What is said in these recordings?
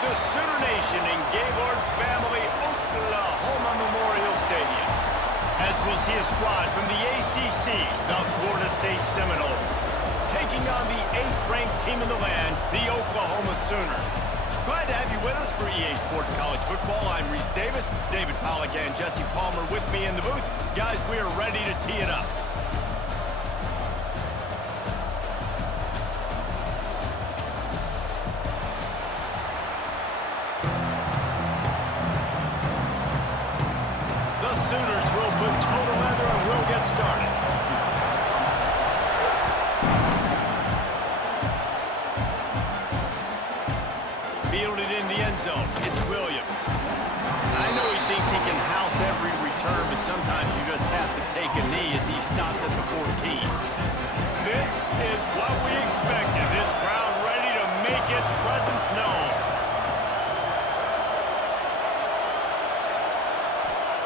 to Sooner Nation in Gaylord Family Oklahoma Memorial Stadium, as we'll see a squad from the ACC, the Florida State Seminoles, taking on the 8th-ranked team in the land, the Oklahoma Sooners. Glad to have you with us for EA Sports College Football. I'm Reese Davis, David Pollack and Jesse Palmer with me in the booth. Guys, we are ready to tee it up. The Sooners will put total leather and we'll get started. Fielded in the end zone, it's Williams. I know he thinks he can house every return, but sometimes you just have to take a knee as he stopped at the 14. This is what we expected. This crowd ready to make its presence known.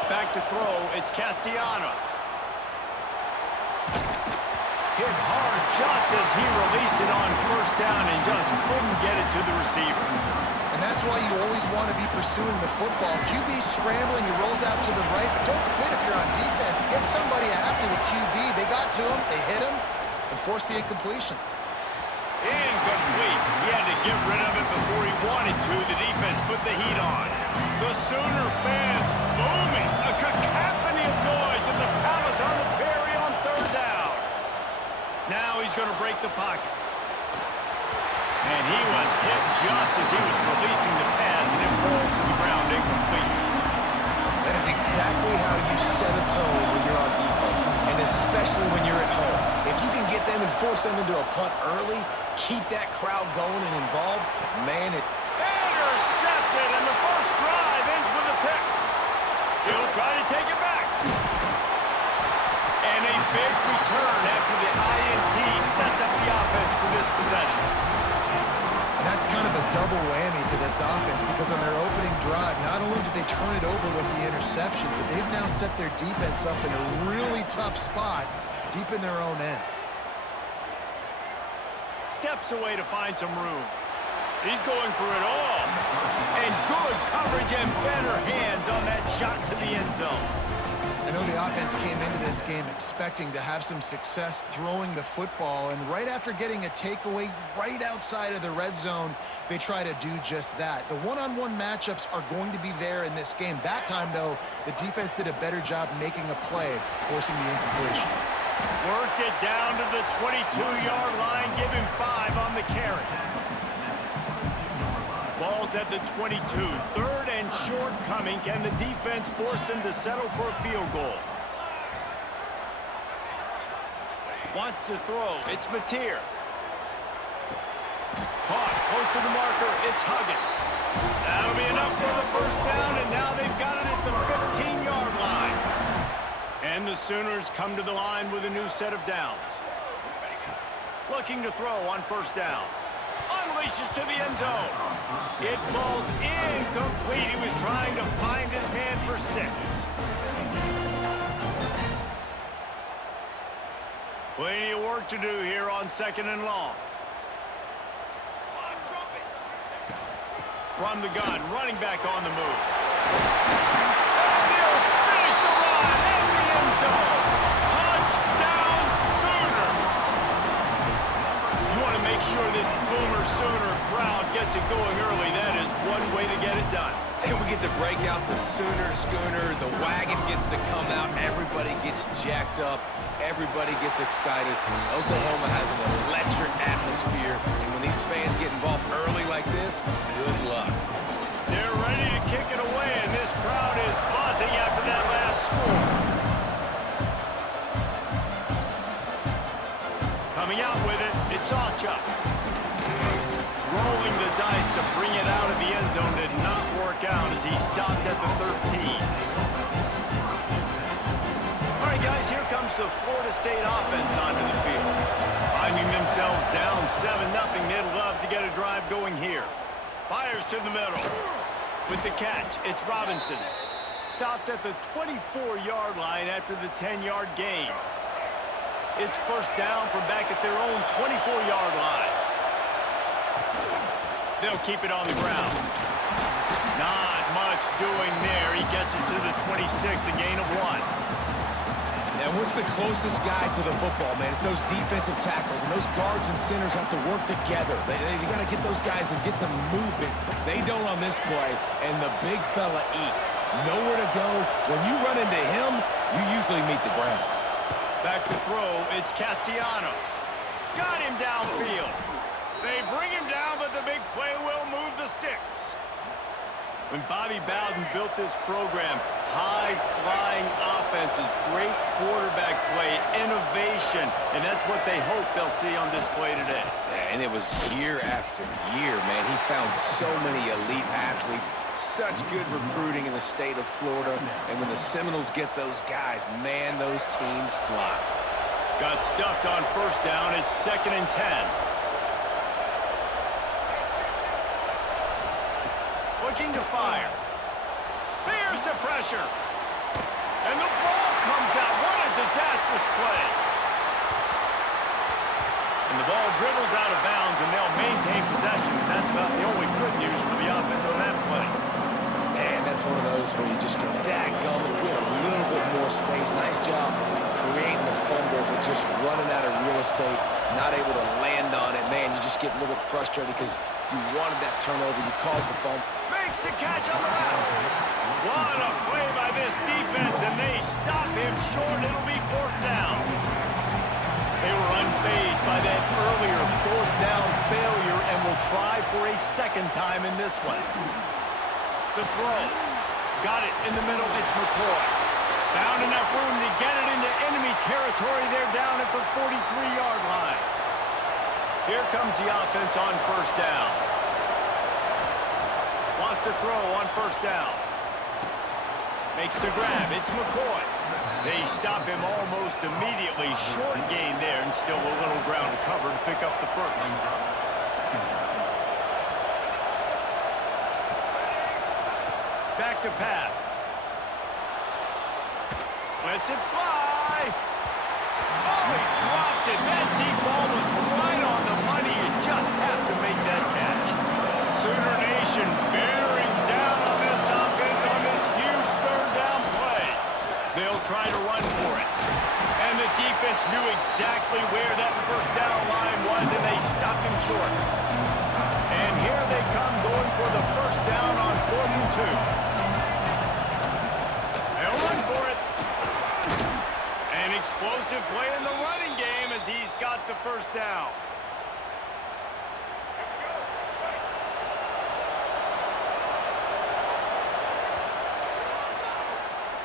Back to throw, it's Castellanos. Hit hard just as he released it on first down and just couldn't get it to the receiver. And that's why you always want to be pursuing the football. QB scrambling, he rolls out to the right, but don't quit if you're on defense. Get somebody after the QB. They got to him, they hit him, and forced the incompletion. Incomplete. He had to get rid of it before he wanted to. The defense put the heat on. The Sooner fans booming. A cacophony of noise in the Palace on the Prairie on third down. Now he's going to break the pocket. And he was hit just as he was releasing the pass, and it falls to the ground incomplete. That is exactly how you set a tone when you're on defense, and especially when you're at home. If you can get them and force them into a punt early, keep that crowd going and involved, man, it... Intercepted, and the first drive ends with a pick. He'll try to take it back. And a big return after the INT sets up the offense for this possession. And that's kind of a double whammy for this offense because on their opening drive, not only did they turn it over with the interception, but they've now set their defense up in a really tough spot deep in their own end. Steps away to find some room. He's going for it all. And good coverage and better hands on that shot to the end zone. I know the offense came into this game expecting to have some success throwing the football, and right after getting a takeaway right outside of the red zone, they try to do just that. The one-on-one matchups are going to be there in this game. That time, though, the defense did a better job making a play, forcing the incompletion. Worked it down to the 22-yard line, give him 5 on the carry. Ball's at the 22. Third and short coming. Can the defense force them to settle for a field goal? Wants to throw. It's Mateer. Caught. Close to the marker. It's Huggins. That'll be enough for the first down, and now they've got it at the 15-yard line. And the Sooners come to the line with a new set of downs. Looking to throw on first down. Unleashes to the end zone. It falls incomplete. He was trying to find his man for 6. Plenty of work to do here on 2nd and long. From the gun, running back on the move. And they'll finish the run in the end zone. Touchdown Sooners! You want to make sure this Boomer Sooner crowd gets it going early. That is one way to get it done. And we get to break out the Sooner schooner. The wagon gets to come out. Everybody gets jacked up. Everybody gets excited. Oklahoma has an electric atmosphere. And when these fans get involved early like this, good luck. They're ready to kick it away, and this crowd is buzzing after that last score. Coming out with it, it's Alchuk. Rolling the dice to bring it out of the end zone did not work out as he stopped at the 13. All right, guys, here comes the Florida State offense onto the field. Finding themselves down 7-0, they'd love to get a drive going here. Fires to the middle. With the catch, it's Robinson. Stopped at the 24-yard line after the 10-yard gain. It's first down from back at their own 24-yard line. They'll keep it on the ground. Not much doing there. He gets it to the 26, a gain of 1. And what's the closest guy to the football, man? It's those defensive tackles, and those guards and centers have to work together. They got to get those guys and get some movement. They don't on this play, and the big fella eats. Nowhere to go. When you run into him, you usually meet the ground. Back to throw, it's Castellanos. Got him downfield. They bring him down, but the big play will move the sticks. When Bobby Bowden built this program, high-flying offenses, great quarterback play, innovation, and that's what they hope they'll see on display today. Yeah, and it was year after year, man. He found so many elite athletes, such good recruiting in the state of Florida, and when the Seminoles get those guys, man, those teams fly. Got stuffed on first down. It's 2nd and 10. Looking to fire. There's the pressure. And the ball comes out. What a disastrous play. And the ball dribbles out of bounds, and they'll maintain possession. And that's about the only good news for the offense on that play. Man, that's one of those where you just go, dadgummit, if we had a little bit more space. Nice job creating the fumble, but just running out of real estate, not able to land on it. Man, you just get a little bit frustrated because you wanted that turnover. You caused the fumble. Makes the catch on the left. What a play by this defense, and they stop him short. It'll be 4th down. They were unfazed by that earlier 4th down failure and will try for a 2nd time in this one. The throw. Got it in the middle. It's McCoy. Found enough room to get it into enemy territory. They're down at the 43-yard line. Here comes the offense on 1st down. Lost a throw on 1st down. Makes the grab. It's McCoy. They stop him almost immediately. Short gain there, and still a little ground to cover to pick up the 1st. Back to pass. Lets it fly. Oh, he dropped it. That deep ball was right on the money. You just have to make that catch. Sooner Nation bearing down on this offense on this huge 3rd down play. They'll try to run for it. And the defense knew exactly where that 1st down line was, and they stopped him short. And here they come going for the 1st down on 4th and 2. They'll run for it. An explosive play in the running game as he's got the 1st down.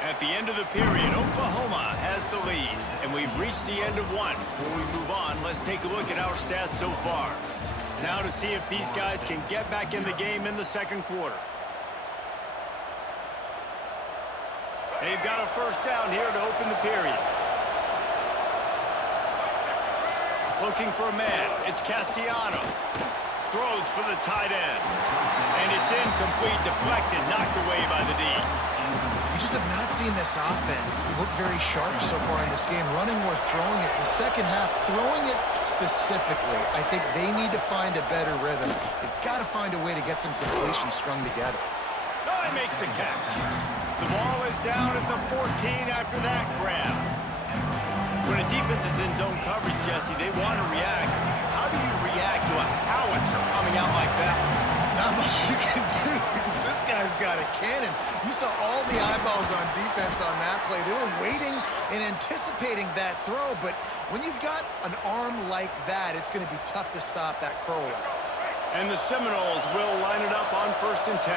At the end of the period, Oklahoma has the lead, and we've reached the end of one. Before we move on, let's take a look at our stats so far. Now to see if these guys can get back in the game in the 2nd quarter. They've got a 1st down here to open the period. Looking for a man. It's Castellanos. Throws for the tight end. And it's incomplete, deflected, knocked away by the D. We just have not seen this offense look very sharp so far in this game, running or throwing it. In the 2nd half, throwing it specifically, I think they need to find a better rhythm. They've got to find a way to get some completions strung together. Oh, he makes a catch. The ball is down at the 14 after that grab. When a defense is in zone coverage, Jesse, they want to react. How do you react to a howitzer coming out like that? Not much you can do because this guy's got a cannon. You saw all the eyeballs on defense on that play. They were waiting and anticipating that throw, but when you've got an arm like that, it's going to be tough to stop that crow route. And the Seminoles will line it up on 1st and 10.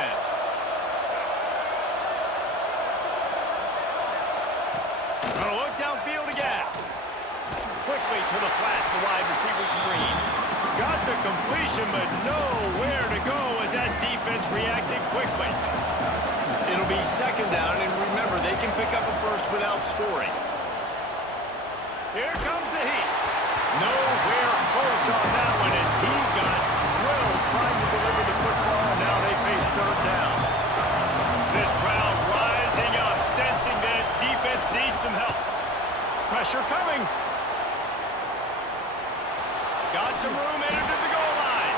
Gonna look downfield again. Quickly to the flat, the wide receiver screen. Got the completion, but nowhere to go as that defense reacted quickly. It'll be 2nd down, and remember, they can pick up a 1st without scoring. Here comes the heat. Nowhere close on that one as he got drilled trying to deliver the football, and now they face 3rd down. This crowd rising up, sensing that its defense needs some help. Pressure coming. Got some room, entered to the goal line.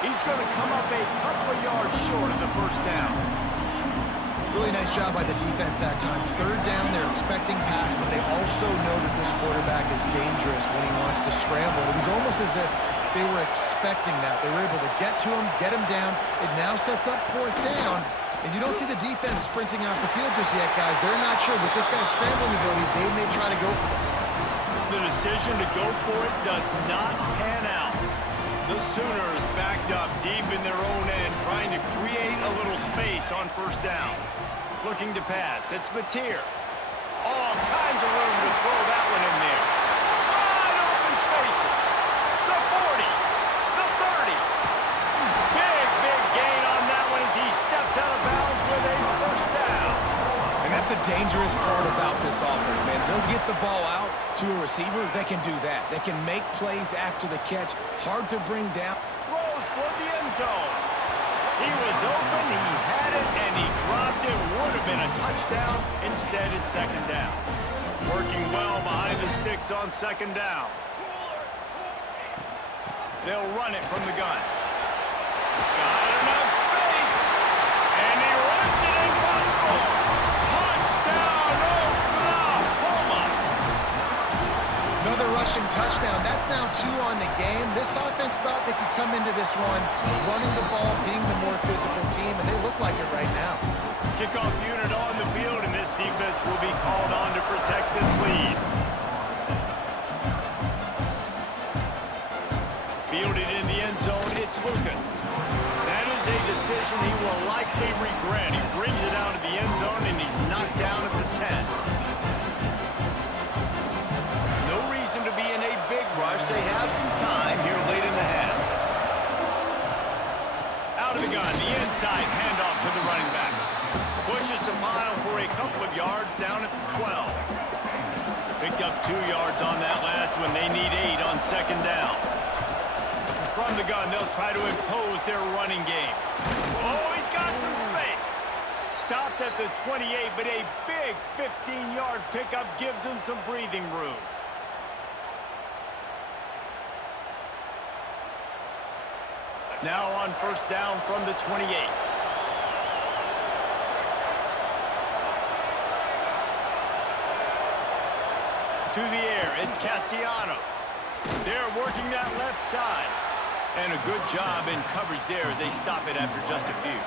He He's going to come up a couple of yards short of the first down. Really nice job by the defense that time. Third down, they're expecting pass, but they also know that this quarterback is dangerous when he wants to scramble. It was almost as if they were expecting that. They were able to get to him, get him down. It now sets up fourth down, and you don't see the defense sprinting off the field just yet, guys. They're not sure. With this guy's scrambling ability, they may try to go for this. The decision to go for it does not pan out. The Sooners backed up deep in their own end, trying to create a little space on first down. Looking to pass. It's Mateer. All kinds of room to throw that one in there. Wide open spaces. The 40. The 30. Big gain on that one as he steps out of bounds with a first down. And that's the dangerous part about this offense, man. They'll get the ball out to a receiver. They can do that. They can make plays after the catch. Hard to bring down. Throws toward the end zone. He was open, he had it, and he dropped it. Would have been a touchdown. Instead, it's second down. Working well behind the sticks on second down. They'll run it from the gun. Got enough space, and he runs it in for a score. Touchdown, Oklahoma! Another rushing touchdown. That's now 2 on the game. This offense thought they could come into this one running the ball, being the more physical team, and they look like it right now. Kickoff unit on the field, and this defense will be called on to protect this lead. Fielded in the end zone, it's Lucas. That is a decision he will likely regret. He brings it out of the end zone, and he's knocked down at the 10. No reason to be in a big rush. They have some time here late in the half. Out of the gun, the inside handoff to the running back. Pushes the pile for a couple of yards down at the 12. Picked up 2 yards on that last one. They need 8 on second down. From the gun, they'll try to impose their running game. Oh, he's got some space. Stopped at the 28, but a big 15-yard pickup gives him some breathing room. Now on first down from the 28. To the air, it's Castellanos. They're working that left side. And a good job in coverage there as they stop it after just a few.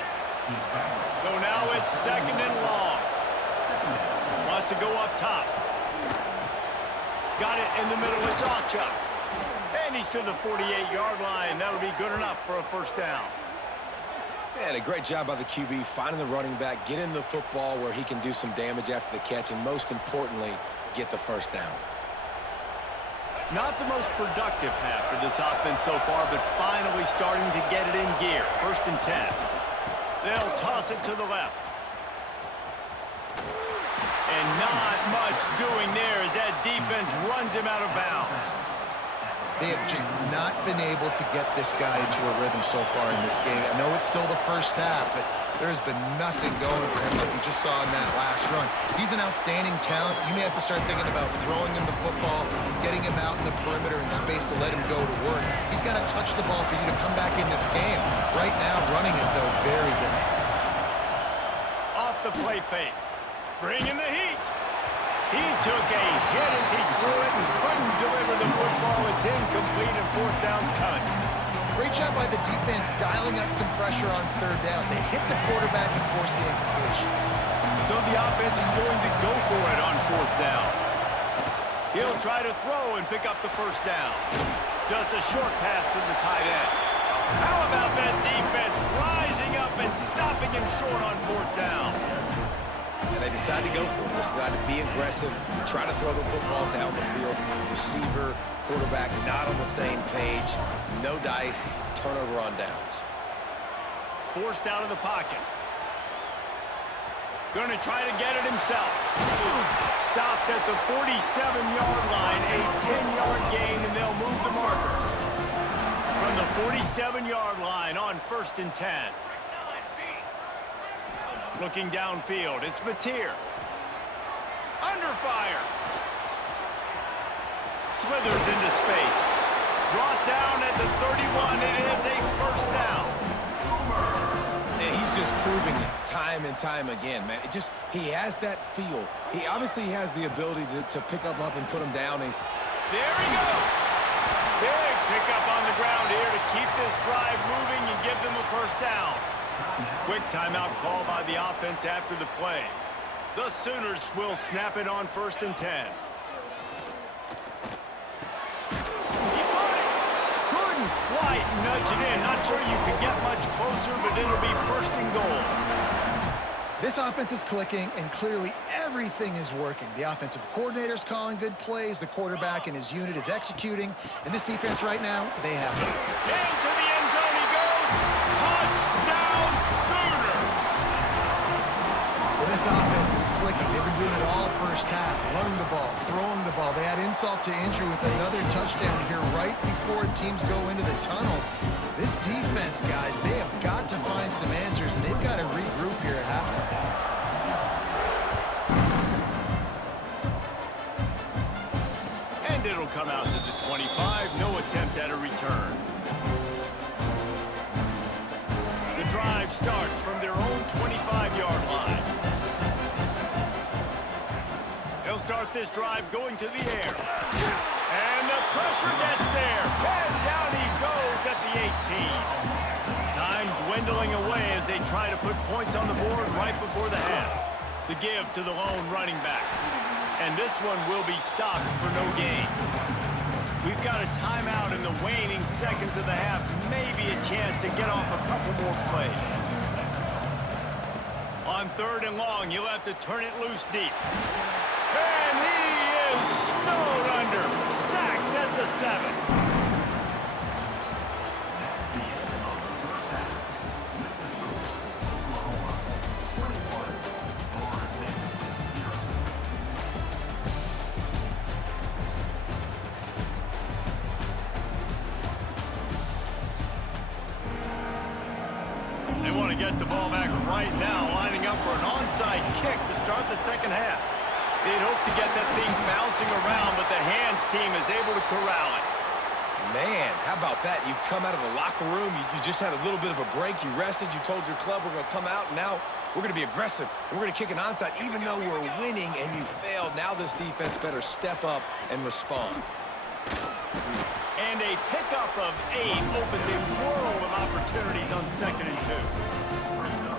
So now it's second and long. Wants to go up top. Got it in the middle, it's Achuk. And he's to the 48-yard line. That'll be good enough for a first down. Man, a great job by the QB, finding the running back, getting the football where he can do some damage after the catch, and most importantly, get the first down. Not the most productive half for this offense so far, but finally starting to get it in gear. First and 10. They'll toss it to the left. And not much doing there as that defense runs him out of bounds. They have just not been able to get this guy into a rhythm so far in this game. I know it's still the first half, but there's been nothing going for him like we just saw in that last run. He's an outstanding talent. You may have to start thinking about throwing him the football, getting him out in the perimeter in space to let him go to work. He's got to touch the ball for you to come back in this game. Right now, running it, though, very difficult. Off the play fake. Bringing the heat. He took a hit as he threw it and couldn't deliver the football. It's incomplete and fourth down's coming. Great job by the defense dialing up some pressure on third down. They hit the quarterback and forced the incompletion. So the offense is going to go for it on fourth down. He'll try to throw and pick up the first down. Just a short pass to the tight end. How about that defense rising up and stopping him short on fourth down? And they decide to go for it. They decide to be aggressive, try to throw the football down the field. Receiver, quarterback not on the same page. No dice, turnover on downs. Forced out of the pocket. Going to try to get it himself. Stopped at the 47-yard line, a 10-yard gain, and they'll move the markers. From the 47-yard line on first and 10. Looking downfield, it's Mateer. Under fire. Slithers into space. Brought down at the 31. It is a first down. just proving it time and time again, man. He has that feel. He obviously has the ability to pick up and put him down. And there he goes. Big pickup on the ground here to keep this drive moving and give them a first down. Quick timeout call by the offense after the play. The Sooners will snap it on 1st and 10. Quite nudge it in. Not sure you could get much closer, but it'll be 1st and goal. This offense is clicking, and clearly everything is working. The offensive coordinator's calling good plays. The quarterback and his unit is executing. And this defense right now, they have it. Into the end zone he goes. Touchdown, Sooners! Well, this offense is clicking. They've been doing it all first half. Running the ball, throwing the ball. They had insult to injury with another touchdown here right before teams go into the tunnel. This defense, guys, they have got to find some answers, and they've got to regroup here at halftime. And it'll come out to the 25. No attempt at a return. The drive starts from their own 25-yard line. They'll start this drive going to the air. And the pressure gets there. And down he goes at the 18. Time dwindling away as they try to put points on the board right before the half. The give to the lone running back. And this one will be stopped for no gain. We've got a timeout in the waning seconds of the half. Maybe a chance to get off a couple more plays. On 3rd and long, you'll have to turn it loose deep. And he is snowed under. Sacked at the 7. They want to get the ball back right now, lining up for an onside kick to start the second half. They'd hope to get that thing bouncing around, but the hands team is able to corral it. man, how about that? You come out of the locker room, you just had a little bit of a break, you rested, you told your club we're going to come out, and now we're going to be aggressive. We're going to kick an onside, even though we're winning and you failed. Now this defense better step up and respond. And a pickup of 8 opens a world of opportunities on 2nd and 2.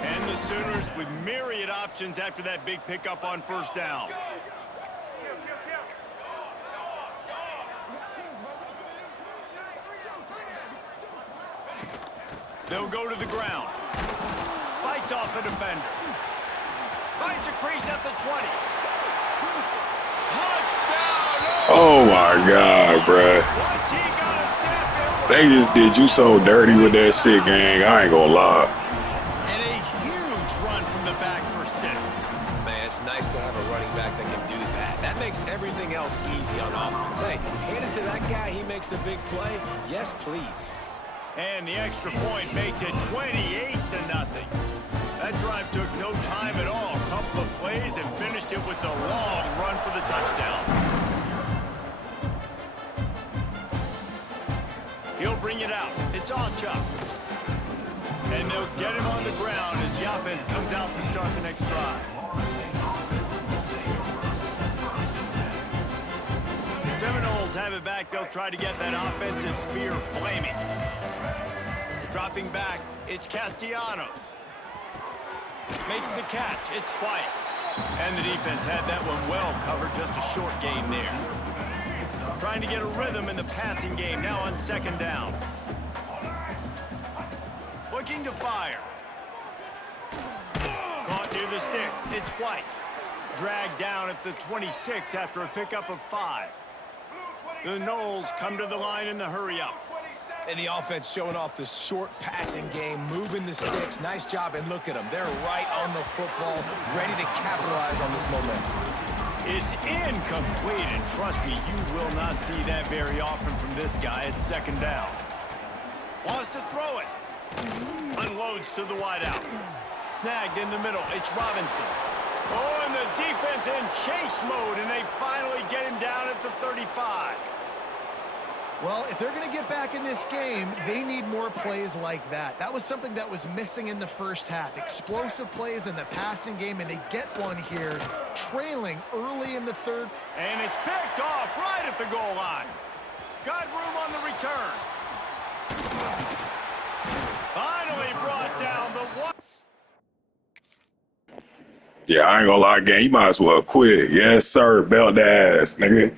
And the Sooners with myriad options after that big pickup on 1st down. They'll go to the ground. Fights off a defender. Finds a crease at the 20. Touchdown! Oh my God, bruh. Once he got a step in, They just did you so dirty with that shit, gang. I ain't gonna lie. and a huge run from the back for 6. Man, it's nice to have a running back that can do that. That makes everything else easy on offense. Hey, hand it to that guy, he makes a big play. Yes, please. And the extra point makes it 28-0. That drive took no time at all. A couple of plays and finished it with a long run for the touchdown. He'll bring it out. It's Alchuk. And they'll get him on the ground as the offense comes out to start the next drive. The Seminoles have it back. They'll try to get that offensive spear flaming. Dropping back, it's Castellanos. Makes the catch, it's White. And the defense had that one well covered, just a short gain there. Trying to get a rhythm in the passing game, now on 2nd down. Looking to fire. Caught near the sticks, it's White. Dragged down at the 26 after a pickup of 5. The Noles come to the line in the hurry-up. And the offense showing off the short passing game, moving the sticks. Nice job, and look at them. They're right on the football, ready to capitalize on this momentum. It's incomplete, and trust me, you will not see that very often from this guy. It's 2nd down. Wants to throw it. Unloads to the wideout. Snagged in the middle. It's Robinson. Oh, and the defense in chase mode, and they finally get him down at the 35. Well, if they're going to get back in this game, they need more plays like that. That was something that was missing in the first half. Explosive plays in the passing game, and they get one here, trailing early in the third. And it's picked off right at the goal line. Got room on the return. Finally brought down the one. Yeah, I ain't gonna lie, gang. You might as well quit. Yes, sir. Belt the ass, nigga.